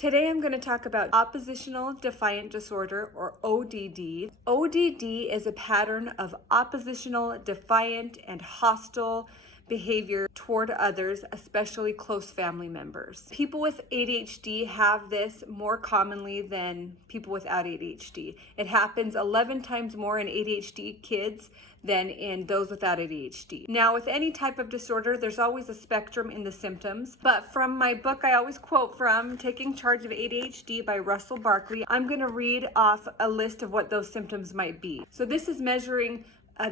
Today I'm going to talk about oppositional defiant disorder, or ODD. ODD is a pattern of oppositional, defiant, and hostile behavior toward others, especially close family members. People with ADHD have this more commonly than people without ADHD. It happens 11 times more in ADHD kids than in those without ADHD. Now, with any type of disorder, there's always a spectrum in the symptoms, but from my book I always quote from, Taking Charge of ADHD by Russell Barkley, I'm going to read off a list of what those symptoms might be. So this is measuring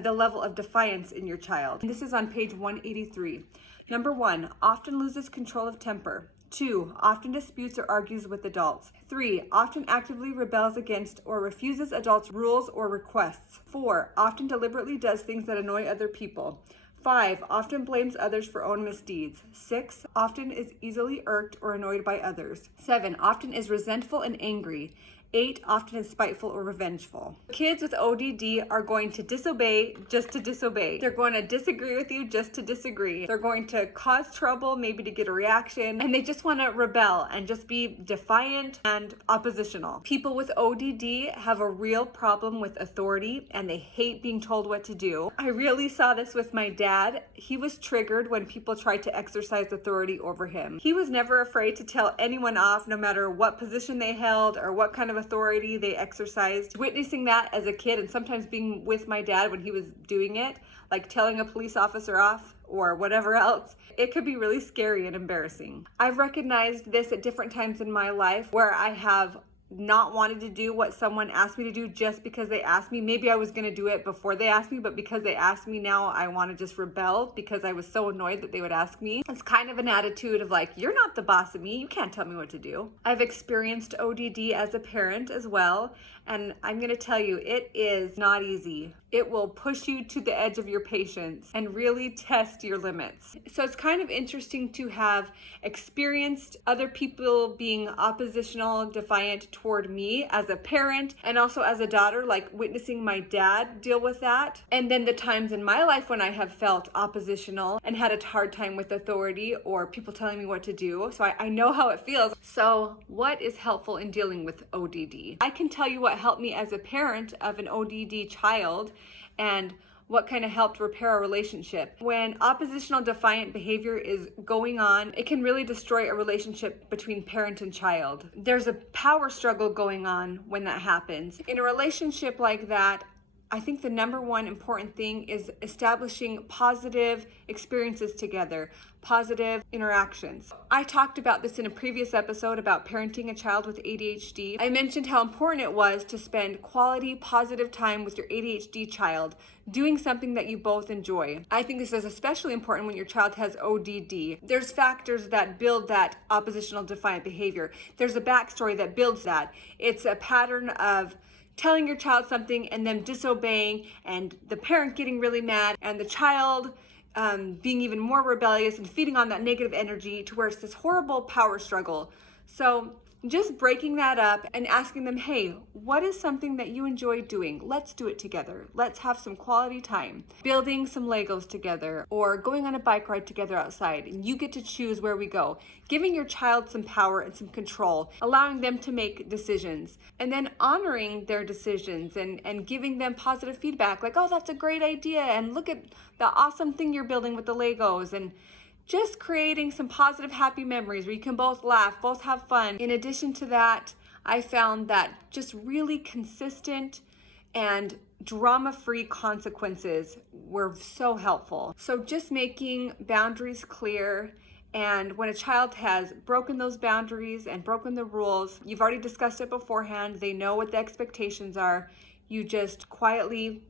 the level of defiance in your child. And this is on page 183. Number 1, often loses control of temper. 2, often disputes or argues with adults. 3, often actively rebels against or refuses adults' rules or requests. 4, often deliberately does things that annoy other people. 5, often blames others for own misdeeds. 6, often is easily irked or annoyed by others. 7, often is resentful and angry. 8, often is spiteful or revengeful. Kids with ODD are going to disobey just to disobey. They're going to disagree with you just to disagree. They're going to cause trouble, maybe to get a reaction, and they just want to rebel and just be defiant and oppositional. People with ODD have a real problem with authority, and they hate being told what to do. I really saw this with my dad. He was triggered when people tried to exercise authority over him. He was never afraid to tell anyone off, no matter what position they held or what kind of authority they exercised. Witnessing that as a kid, and sometimes being with my dad when he was doing it, like telling a police officer off or whatever else, it could be really scary and embarrassing. I've recognized this at different times in my life where I have not wanted to do what someone asked me to do just because they asked me. Maybe I was going to do it before they asked me, but because they asked me now, I want to just rebel because I was so annoyed that they would ask me. It's kind of an attitude of like, you're not the boss of me. You can't tell me what to do. I've experienced ODD as a parent as well, and I'm going to tell you, it is not easy. It will push you to the edge of your patience and really test your limits. So it's kind of interesting to have experienced other people being oppositional, defiant toward me as a parent and also as a daughter, like witnessing my dad deal with that. And then the times in my life when I have felt oppositional and had a hard time with authority or people telling me what to do. So I know how it feels. So what is helpful in dealing with ODD? I can tell you what helped me as a parent of an ODD child and what kind of helped repair a relationship. When oppositional defiant behavior is going on, it can really destroy a relationship between parent and child. There's a power struggle going on when that happens. In a relationship like that, I think the number one important thing is establishing positive experiences together, positive interactions. I talked about this in a previous episode about parenting a child with ADHD. I mentioned how important it was to spend quality, positive time with your ADHD child, doing something that you both enjoy. I think this is especially important when your child has ODD. There's factors that build that oppositional defiant behavior. There's a backstory that builds that. It's a pattern of telling your child something and them disobeying, and the parent getting really mad, and the child being even more rebellious and feeding on that negative energy to where it's this horrible power struggle. So just breaking that up and asking them, hey, what is something that you enjoy doing? Let's do it together. Let's have some quality time. Building some Legos together or going on a bike ride together outside, and you get to choose where we go. Giving your child some power and some control, allowing them to make decisions, and then honoring their decisions and giving them positive feedback like, oh, that's a great idea, and look at the awesome thing you're building with the Legos, and just creating some positive, happy memories where you can both laugh, both have fun. In addition to that, I found that just really consistent and drama-free consequences were so helpful. So just making boundaries clear, and when a child has broken those boundaries and broken the rules, you've already discussed it beforehand, they know what the expectations are, you just quietly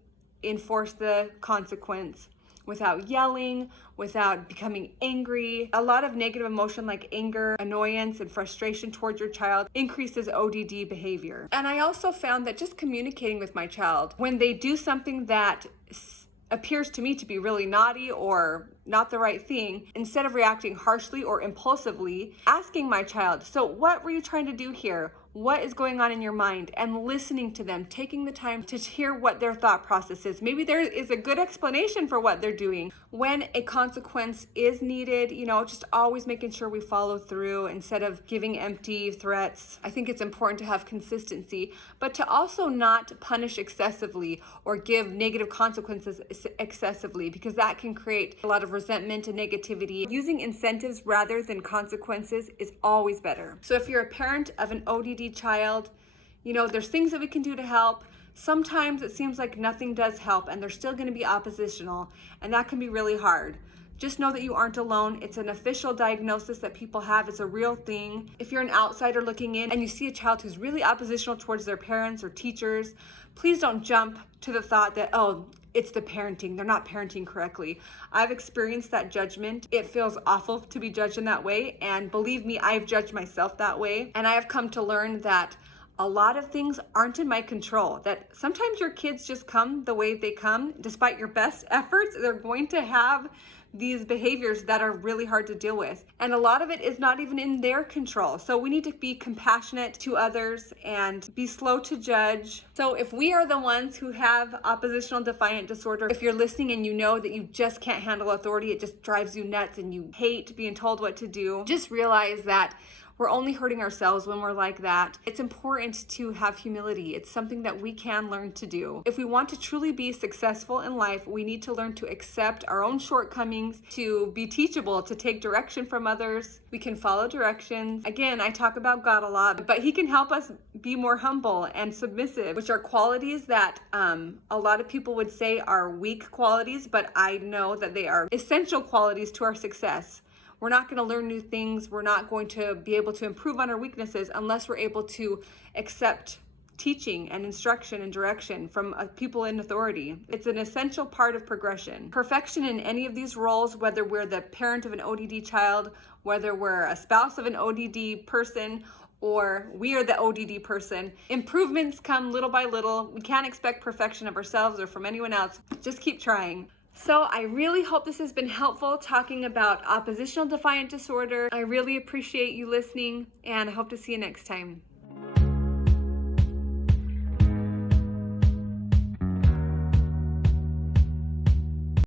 enforce the consequence without yelling, without becoming angry. A lot of negative emotion like anger, annoyance, and frustration towards your child increases ODD behavior. And I also found that just communicating with my child, when they do something that appears to me to be really naughty or not the right thing, instead of reacting harshly or impulsively, asking my child, so what were you trying to do here? What is going on in your mind? And listening to them, taking the time to hear what their thought process is. Maybe there is a good explanation for what they're doing. When a consequence is needed, just always making sure we follow through instead of giving empty threats. I think it's important to have consistency, but to also not punish excessively or give negative consequences excessively, because that can create a lot of resentment and negativity. Using incentives rather than consequences is always better. So if you're a parent of an ODD child, there's things that we can do to help. Sometimes it seems like nothing does help and they're still going to be oppositional, and that can be really hard. Just know that you aren't alone. It's an official diagnosis that people have. It's a real thing. If you're an outsider looking in and you see a child who's really oppositional towards their parents or teachers, please don't jump to the thought that, oh, it's the parenting. They're not parenting correctly. I've experienced that judgment. It feels awful to be judged in that way. And believe me, I've judged myself that way. And I have come to learn that a lot of things aren't in my control, that sometimes your kids just come the way they come. Despite your best efforts, they're going to have these behaviors that are really hard to deal with. And a lot of it is not even in their control. So we need to be compassionate to others and be slow to judge. So if we are the ones who have oppositional defiant disorder, if you're listening and you know that you just can't handle authority, it just drives you nuts and you hate being told what to do, just realize that we're only hurting ourselves when we're like that. It's important to have humility. It's something that we can learn to do. If we want to truly be successful in life, we need to learn to accept our own shortcomings, to be teachable, to take direction from others. We can follow directions. Again, I talk about God a lot, but He can help us be more humble and submissive, which are qualities that a lot of people would say are weak qualities, but I know that they are essential qualities to our success. We're not going to learn new things. We're not going to be able to improve on our weaknesses unless we're able to accept teaching and instruction and direction from people in authority. It's an essential part of progression. Perfection in any of these roles, whether we're the parent of an ODD child, whether we're a spouse of an ODD person, or we are the ODD person, improvements come little by little. We can't expect perfection of ourselves or from anyone else. Just keep trying. So I really hope this has been helpful talking about oppositional defiant disorder. I really appreciate you listening, and I hope to see you next time.